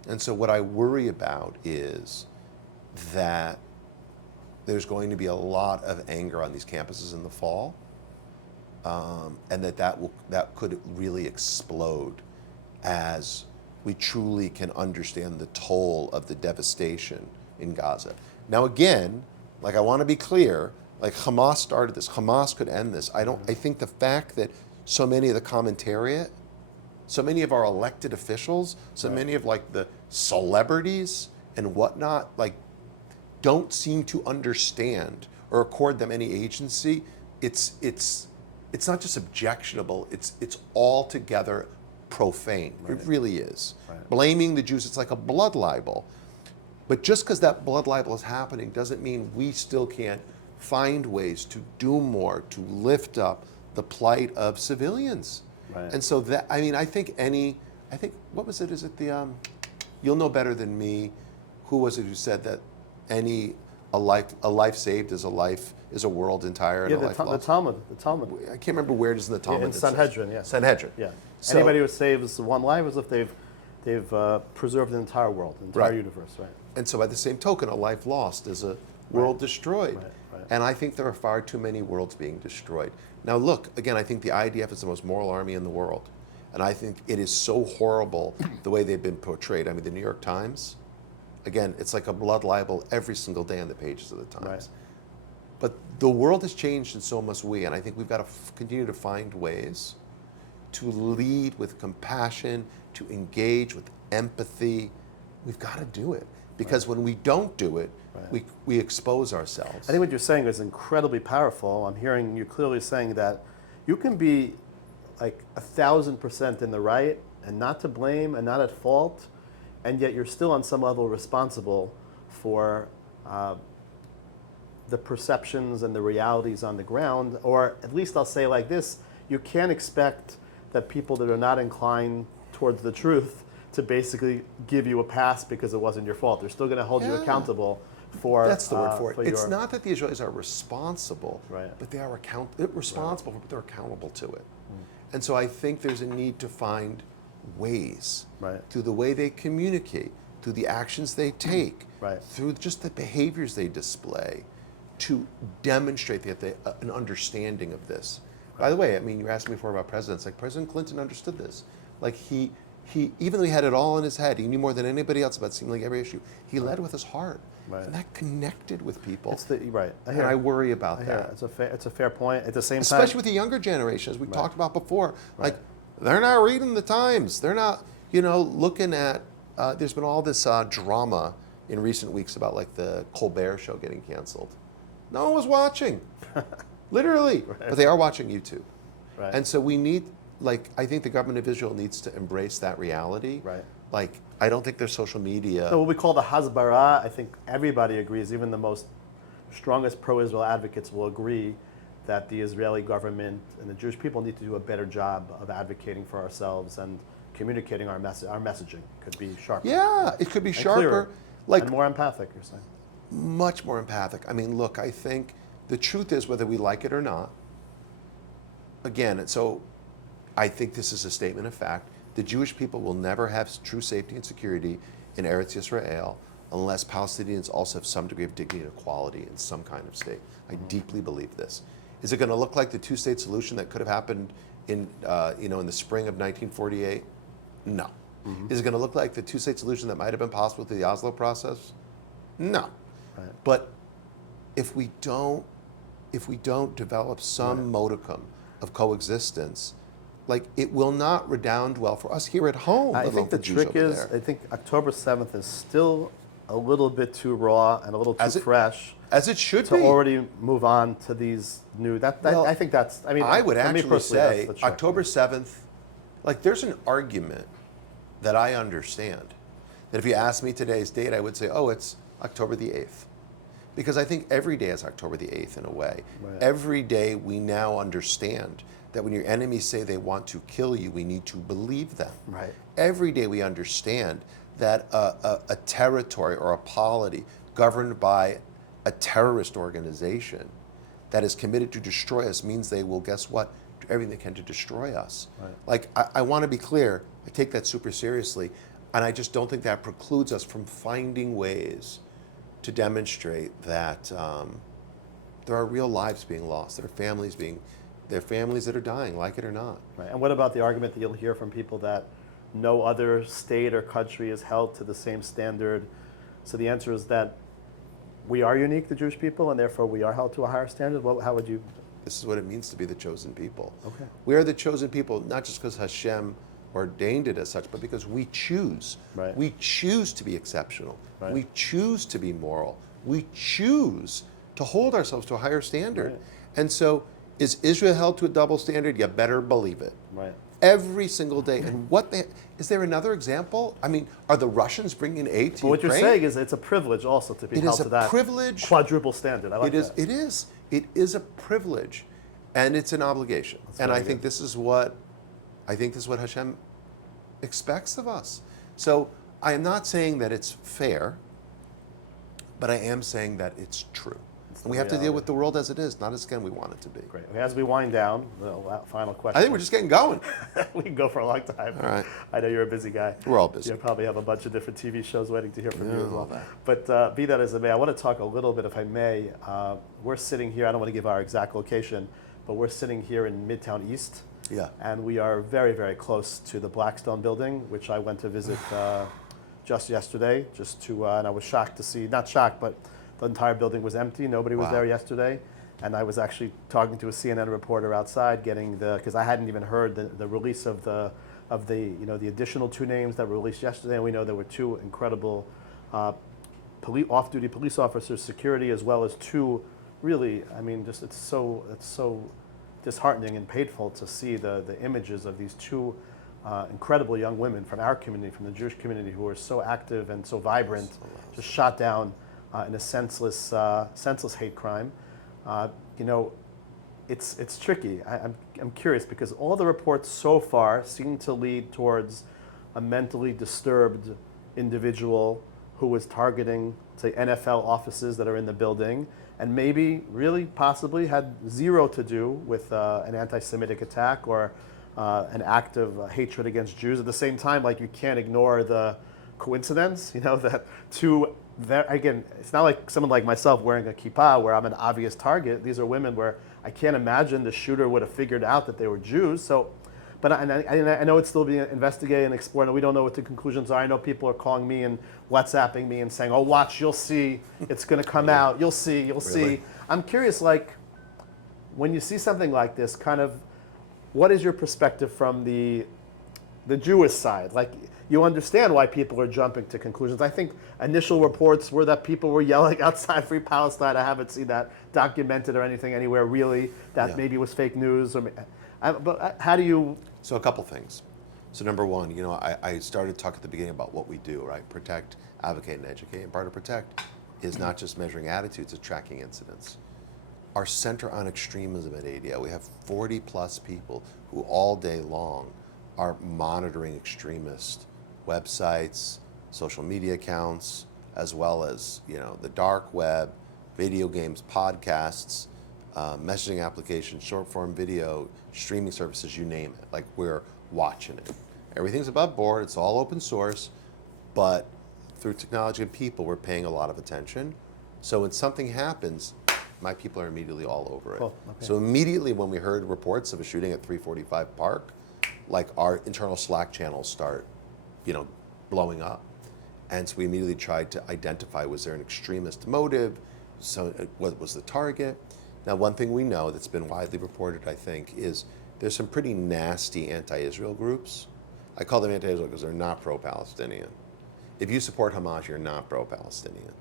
And so what I worry about is that there's going to be a lot of anger on these campuses in the fall, and that could really explode as we truly can understand the toll of the devastation in Gaza. Now again, like I want to be clear, like Hamas started this, Hamas could end this. I think the fact that so many of the commentariat, so many of our elected officials, so many of like the celebrities and whatnot, like don't seem to understand or accord them any agency. It's not just objectionable, it's altogether profane. It really is. Blaming the Jews, it's like a blood libel. But just because that blood libel is happening doesn't mean we still can't find ways to do more, to lift up the plight of civilians. Right. And so that, I mean, I think what was it? Is it the, you'll know better than me, who was it who said that a life saved is a world entire and a life lost? The Talmud. I can't remember where it is in the Talmud. In Sanhedrin, yeah. Sanhedrin. Yeah. So, Anybody who saves one life is if they've preserved the entire world, the entire universe, right? And so by the same token, a life lost is a world destroyed. Right. And I think there are far too many worlds being destroyed. Now look, again, I think the IDF is the most moral army in the world. And I think it is so horrible the way they've been portrayed. I mean, the New York Times, again, it's like a blood libel every single day on the pages of the Times. Right. But the world has changed and so must we. And I think we've got to continue to find ways to lead with compassion, to engage with empathy. We've got to do it. Because when we don't do it, we expose ourselves. I think what you're saying is incredibly powerful. I'm hearing you clearly saying that you can be like 1,000% in the right and not to blame and not at fault, and yet you're still on some level responsible for the perceptions and the realities on the ground. Or at least I'll say like this, you can't expect that people that are not inclined towards the truth to basically give you a pass because it wasn't your fault. They're still going to hold you accountable for. That's the word for it. It's your, not that the Israelis are responsible, but they are responsible, but they're accountable to it. And so I think there's a need to find ways through the way they communicate, through the actions they take, through just the behaviors they display, to demonstrate that they an understanding of this. By the way, I mean, you asked me before about presidents. Like President Clinton understood this. Like he even though he had it all in his head, he knew more than anybody else about seemingly every issue. He led with his heart, and that connected with people. I worry about that. It's a fair point. At the same time, especially with the younger generation, as we talked about before, like they're not reading the Times. They're not, looking at. There's been all this drama in recent weeks about like the Colbert Show getting canceled. No one was watching, literally, but they are watching YouTube, and so we need. Like, I think the government of Israel needs to embrace that reality. Like, I don't think there's social media. So what we call the Hasbara, I think everybody agrees, even the strongest pro-Israel advocates will agree that the Israeli government and the Jewish people need to do a better job of advocating for ourselves and communicating our messaging could be sharper. Yeah, it could be sharper. Clearer, and more empathic, you're saying. much more empathic. I mean, look, I think the truth is, whether we like it or not, again, so I think this is a statement of fact. The Jewish people will never have true safety and security in Eretz Yisrael unless Palestinians also have some degree of dignity and equality in some kind of state. I deeply believe this. Is it going to look like the two-state solution that could have happened in the spring of 1948? No. Is it going to look like the two-state solution that might have been possible through the Oslo process? No. Right. But if we don't develop some modicum of coexistence, like, it will not redound well for us here at home. I think the trick is, I think October 7th is still a little bit too raw and a little too fresh. As it should to be. already move on to these new. Well, I think that's. I mean, I would for me actually personally, say that's the trick. October 7th. Like, there's an argument that I understand that if you ask me today's date, I would say, oh, it's October the 8th, because I think every day is October the 8th in a way. Right. Every day we now understand that when your enemies say they want to kill you, we need to believe them. Right. Every day we understand that a territory or a polity governed by a terrorist organization that is committed to destroy us means they will, guess what, do everything they can to destroy us. Right. Like, I want to be clear, I take that super seriously, and I just don't think that precludes us from finding ways to demonstrate that there are real lives being lost, there are families that are dying, like it or not. Right. And what about the argument that you'll hear from people that no other state or country is held to the same standard? So the answer is that we are unique, the Jewish people, and therefore we are held to a higher standard. Well, how would you? This is what it means to be the chosen people. Okay. We are the chosen people, not just because Hashem ordained it as such, but because we choose. Right. We choose to be exceptional. Right. We choose to be moral. We choose to hold ourselves to a higher standard. Right. And so, is Israel held to a double standard? You better believe it. Right. Every single day. And is there another example? I mean, are the Russians bringing aid to But what Ukraine? you're saying is it's a privilege also to be held to that privilege. quadruple standard. I like It is. that. It is. It is a privilege, and it's an obligation. And I think this is what Hashem expects of us. So I am not saying that it's fair, but I am saying that it's true. And we have to deal with the world as it is, not as again we want it to be. Great. Okay, as we wind down, the final question. I think we're just getting going. We can go for a long time. All right. I know you're a busy guy. We're all busy. You probably have a bunch of different TV shows waiting to hear from you as well. all that. But be that as it may, I want to talk a little bit, if I may. We're sitting here, I don't want to give our exact location, but we're sitting here in Midtown East. Yeah. And we are very, very close to the Blackstone building, which I went to visit just yesterday, and I was shocked to see, not shocked, but the entire building was empty. Nobody was there yesterday. And I was actually talking to a CNN reporter outside, because I hadn't even heard the release of the additional 2 names that were released yesterday. And we know there were 2 incredible off-duty police officers, security, as well as 2 really, I mean, just it's so disheartening and painful to see the images of these 2 incredible young women from our community, from the Jewish community, who are so active and so vibrant, just shot down in a senseless hate crime. It's tricky. I'm curious, because all the reports so far seem to lead towards a mentally disturbed individual who was targeting, say, NFL offices that are in the building, and maybe really possibly had 0 to do with an anti-Semitic attack or an act of hatred against Jews. At the same time, like, you can't ignore the coincidence, that 2. Again, it's not like someone like myself wearing a kippah where I'm an obvious target. These are women where I can't imagine the shooter would have figured out that they were Jews. So, but I know it's still being investigated and explored, and we don't know what the conclusions are. I know people are calling me and WhatsApping me and saying, "Oh, watch, you'll see, it's going to come out. You'll see." I'm curious, like, when you see something like this, kind of, what is your perspective from the Jewish side? Like, you understand why people are jumping to conclusions. I think initial reports were that people were yelling outside Free Palestine. I haven't seen that documented or anything anywhere really. That maybe was fake news. But how do you? So a couple things. So number one, I started talking at the beginning about what we do, right? Protect, advocate, and educate. And part of protect is not just measuring attitudes, it's tracking incidents. Our Center on Extremism at ADL, we have 40 plus people who all day long are monitoring extremist websites, social media accounts, as well as the dark web, video games, podcasts, messaging applications, short form video, streaming services, you name it. Like, we're watching it. Everything's above board, it's all open source, but through technology and people, we're paying a lot of attention. So when something happens, my people are immediately all over it. Cool. Okay. So immediately when we heard reports of a shooting at 345 Park, like, our internal Slack channels start, blowing up. And so we immediately tried to identify, was there an extremist motive? So what was the target? Now, one thing we know that's been widely reported, I think, is there's some pretty nasty anti-Israel groups. I call them anti-Israel because they're not pro-Palestinian. If you support Hamas, you're not pro-Palestinian.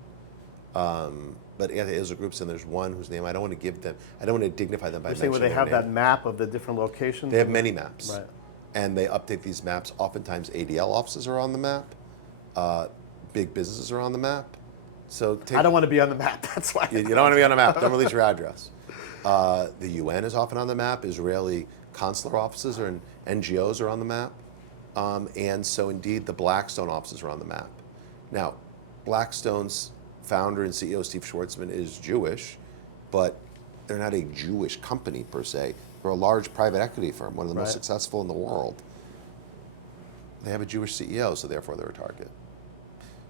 But anti-Israel groups, and there's one whose name I don't want to give them, I don't want to dignify them by mentioning where they their have name. that map of the different locations? They have many maps. Right. And they update these maps. Oftentimes ADL offices are on the map. Big businesses are on the map. So I don't want to be on the map, that's why. you don't want to be on the map. Don't release your address. The UN is often on the map. Israeli consular offices and NGOs are on the map. And so indeed the Blackstone offices are on the map. Now, Blackstone's founder and CEO, Steve Schwarzman, is Jewish, but they're not a Jewish company per se. They're a large private equity firm, one of the most successful in the world. They have a Jewish CEO, so therefore they're a target.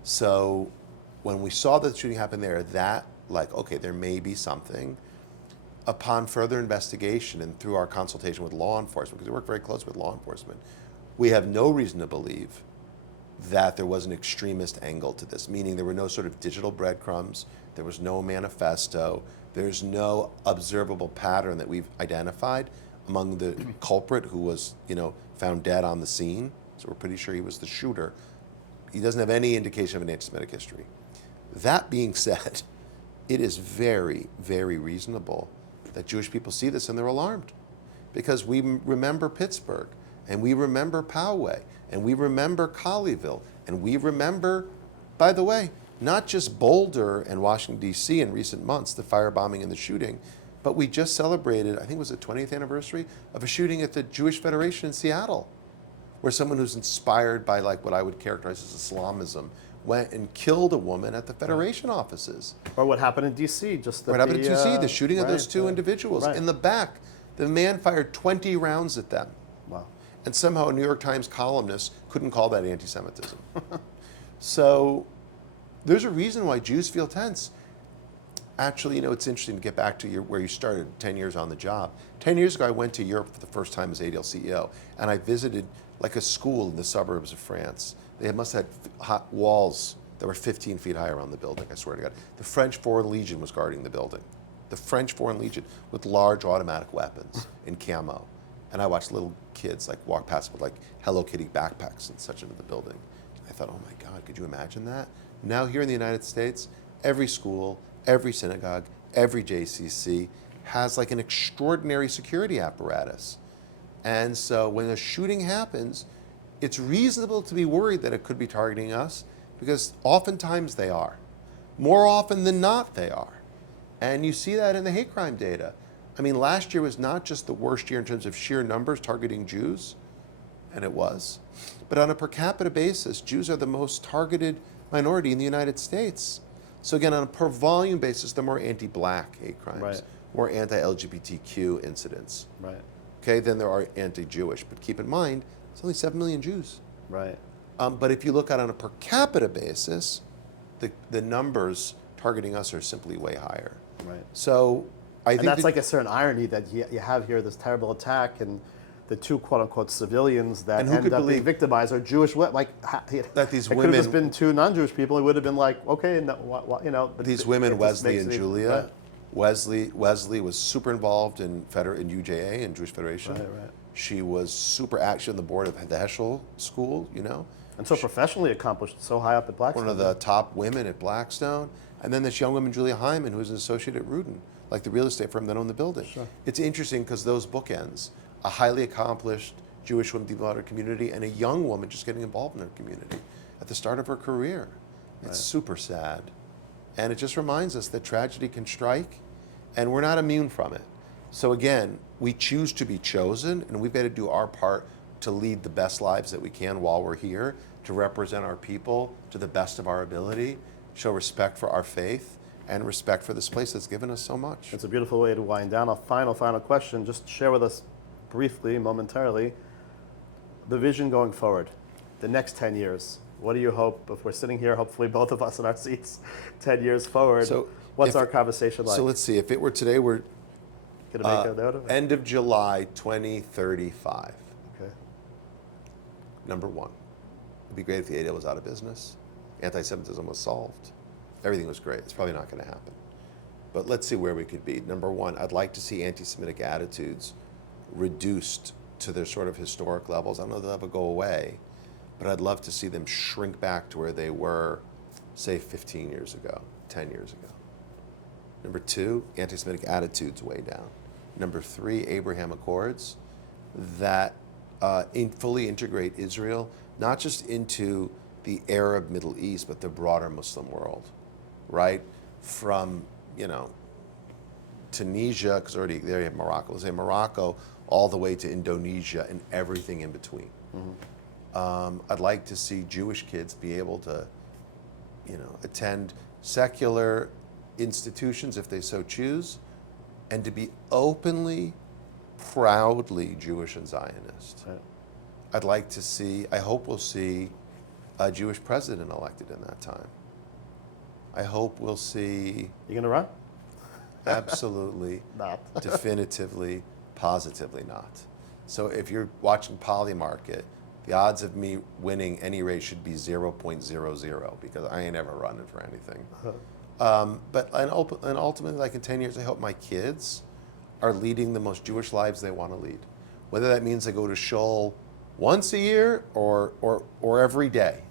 So when we saw that shooting happen there, okay, there may be something. Upon further investigation and through our consultation with law enforcement, because we work very close with law enforcement, we have no reason to believe that there was an extremist angle to this, meaning there were no sort of digital breadcrumbs, there was no manifesto, there's no observable pattern that we've identified among the culprit who was, found dead on the scene. So we're pretty sure he was the shooter. He doesn't have any indication of an anti-Semitic history. That being said, it is very, very reasonable that Jewish people see this and they're alarmed, because we remember Pittsburgh, and we remember Poway, and we remember Colleyville, and we remember, by the way, not just Boulder and Washington, D.C. in recent months, the firebombing and the shooting, but we just celebrated, I think it was the 20th anniversary of a shooting at the Jewish Federation in Seattle, where someone who's inspired by what I would characterize as Islamism went and killed a woman at the Federation offices. Or what happened in D.C. What happened in D.C., the shooting of those two individuals. Right. In the back, the man fired 20 rounds at them. Wow. And somehow a New York Times columnist couldn't call that anti-Semitism. So there's a reason why Jews feel tense. Actually, it's interesting to get back to where you started 10 years on the job. 10 years ago, I went to Europe for the first time as ADL CEO, and I visited a school in the suburbs of France. They must have had walls that were 15 feet high around the building, I swear to God. The French Foreign Legion was guarding the building. The French Foreign Legion with large automatic weapons in camo. And I watched little kids walk past with Hello Kitty backpacks and such into the building. I thought, oh my God, could you imagine that? Now here in the United States, every school, every synagogue, every JCC has an extraordinary security apparatus. And so when a shooting happens, it's reasonable to be worried that it could be targeting us, because oftentimes they are. More often than not, they are. And you see that in the hate crime data. I mean, last year was not just the worst year in terms of sheer numbers targeting Jews, and it was, but on a per capita basis, Jews are the most targeted minority in the United States. So again, on a per volume basis, they're more anti-black hate crimes, more anti-LGBTQ incidents. Right. Okay, than there are anti-Jewish. But keep in mind, it's only 7 million Jews. Right. But if you look at it on a per capita basis, the numbers targeting us are simply way higher. Right. So I think that's a certain irony that you have here this terrible attack, and the two quote-unquote civilians that end up being victimized are Jewish. That these it women could have just been two non-Jewish people. It would have been okay, But these women, Wesley and it, Julia. right. Wesley was super involved in UJA and Jewish Federation. Right. She was super active on the board of the Heschel School, And so professionally accomplished, so high up at Blackstone. One of the top women at Blackstone. And then this young woman, Julia Hyman, who was an associate at Rudin, the real estate firm that owned the building. Sure. It's interesting because those bookends, a highly accomplished Jewish woman deep in her community and a young woman just getting involved in her community at the start of her career. It's super sad. And it just reminds us that tragedy can strike, and we're not immune from it. So again, we choose to be chosen, and we've got to do our part to lead the best lives that we can while we're here, to represent our people to the best of our ability. show respect for our faith, and respect for this place that's given us so much. It's a beautiful way to wind down. A final question. Just share with us briefly, momentarily, the vision going forward, the next 10 years. What do you hope, if we're sitting here, hopefully both of us in our seats, 10 years forward, what's our conversation like? So let's see, if it were today, we're Gonna make a note of it? end of July 2035. Okay. Number one, it'd be great if the ADL was out of business. Anti-Semitism was solved. Everything was great. It's probably not going to happen. But let's see where we could be. Number one, I'd like to see anti-Semitic attitudes reduced to their sort of historic levels. I don't know if they'll ever go away, but I'd love to see them shrink back to where they were, say, 15 years ago, 10 years ago. Number two, anti-Semitic attitudes way down. Number three, Abraham Accords that fully integrate Israel, not just into the Arab Middle East, but the broader Muslim world, right? From, Tunisia, because already there you have Morocco, let's say Morocco, all the way to Indonesia and everything in between. Mm-hmm. I'd like to see Jewish kids be able to, attend secular institutions if they so choose, and to be openly, proudly Jewish and Zionist. Right. I'd like to see, I hope we'll see a Jewish president elected in that time. I hope we'll see... You gonna run? Absolutely, Not. definitively, positively not. So if you're watching Polymarket, the odds of me winning any race should be 0.00 because I ain't ever running for anything. But ultimately, like in 10 years, I hope my kids are leading the most Jewish lives they want to lead. Whether that means they go to shul once a year or every day,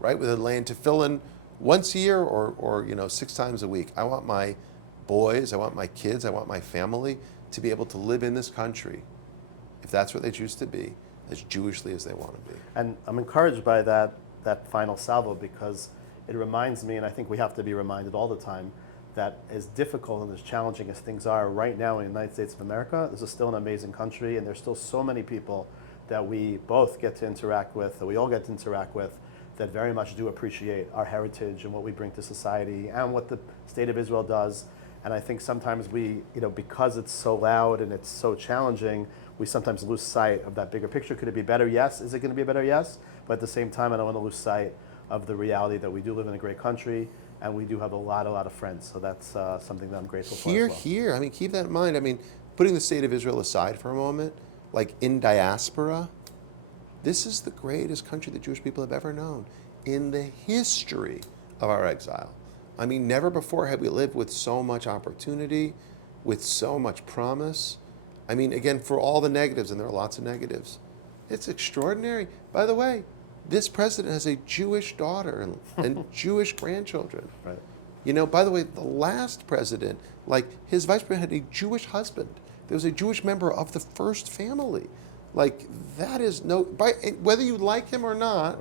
right? Whether they land to fill in once a year or 6 times a week. I want my boys, I want my kids, I want my family to be able to live in this country, if that's what they choose to be, as Jewishly as they want to be. And I'm encouraged by that final salvo because it reminds me, and I think we have to be reminded all the time, that as difficult and as challenging as things are right now in the United States of America, this is still an amazing country, and there's still so many people that we both get to interact with, that we all get to interact with, that very much do appreciate our heritage and what we bring to society and what the State of Israel does. And I think sometimes we, because it's so loud and it's so challenging, we sometimes lose sight of that bigger picture. Could it be better? Yes. Is it going to be better? Yes. But at the same time, I don't want to lose sight of the reality that we do live in a great country and we do have a lot of friends. So that's something that I'm grateful for as well. Here. I mean, keep that in mind. I mean, putting the State of Israel aside for a moment, like in diaspora, this is the greatest country that Jewish people have ever known in the history of our exile. I mean, never before have we lived with so much opportunity, with so much promise. I mean, again, for all the negatives, and there are lots of negatives, it's extraordinary. By the way, this president has a Jewish daughter and Jewish grandchildren. Right. By the way, the last president, like his vice president had a Jewish husband. There was a Jewish member of the first family. Like that is whether you like him or not,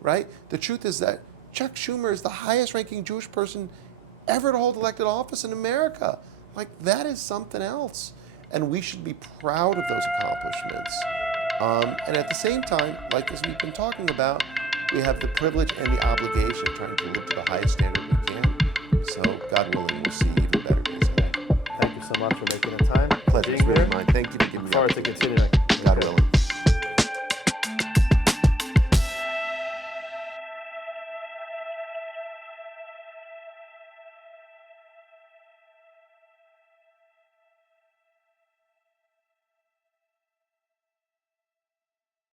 right? The truth is that Chuck Schumer is the highest ranking Jewish person ever to hold elected office in America. Like that is something else. And we should be proud of those accomplishments. And at the same time, like as we've been talking about, we have the privilege and the obligation of trying to live to the highest standard we can. So God willing, we'll see even better days ahead. Thank you so much for making the time. Pleasure. It's really mine. Thank you for giving me the Look forward to continuing. God willing.